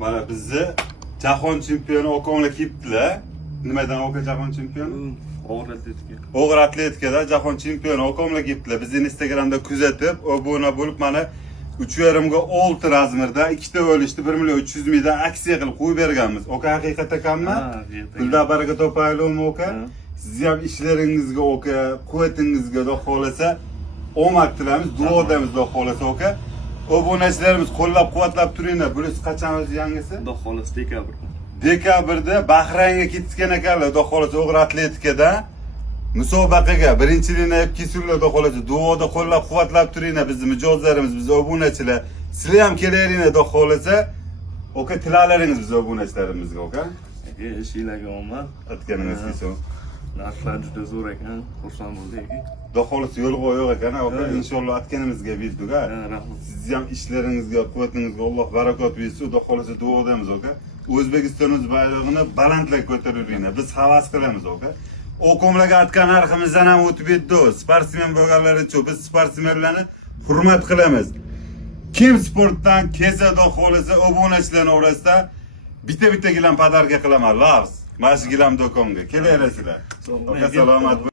Mana bizni jahon chempioni Okonlar kelibdilar. Nimadan Oka jahon chempioni? Og'ir atletika. Og'ir atletikada jahon chempioni Okonlar kelibdilar. Bizni Instagramda kuzatib, obuna bo'lib mana 3,5 ga 6 razmerda ikkita o'lishdi 1.300 mingdan aksiya qilib qo'yib berganmiz. Oka haqiqatda kammi? Pulda baraka topaylikmi Oka? Sizni ham ishlaringizga Oka, quvvatingizga xudo xolasa omad tilaymiz, duodamiz xudo xolasa Oka. Obunachilarimiz qo'llab-quvvatlab turinglar. Bularsiz qachon o'zi yangisi? Xudo xolasa dekabrda. Dekabrda Bahraynga ketgan ekanlar, xudo xolasa og'ir atletikada musobaqaga birinchilikni olib kelsinlar, xudo xolasa duoda qo'llab-quvvatlab turinglar bizni mijozlarimiz, biz obunachilar. Sizlar ham kelaveringlar, xudo xolasa. Oka tilalaringiz biz obunachilarimizga, Oka. Ishinglarga omad. Aytganingiz kelsin. Narxlar juda zo'r ekan, xursand bo'ldik. Xudo xolasa yo'lg'o yo'q ekan, Oka. Inshaalloh aytganimizga bildik, ha. Rahmat. Sizni ham ishlaringizga, quvvatingizga Alloh barakot bersin, xudo xolasa duodamiz, Oka. O'zbekistonimiz bayrog'ini balandlab ko'taringlar. Biz havas qilamiz, Oka. Okomlarga aytgan narximizdan ham o'tib ketdi. Sportsmen bo'lganlar uchun biz sportsmenlarni hurmat qilamiz. Kim sportdan kelsa, xudo xolasa obunachilarning orasida bitta gilam podarka qilaman. Lavs. Mana shu gilam do'konga kelaverasizlar. Oka salomat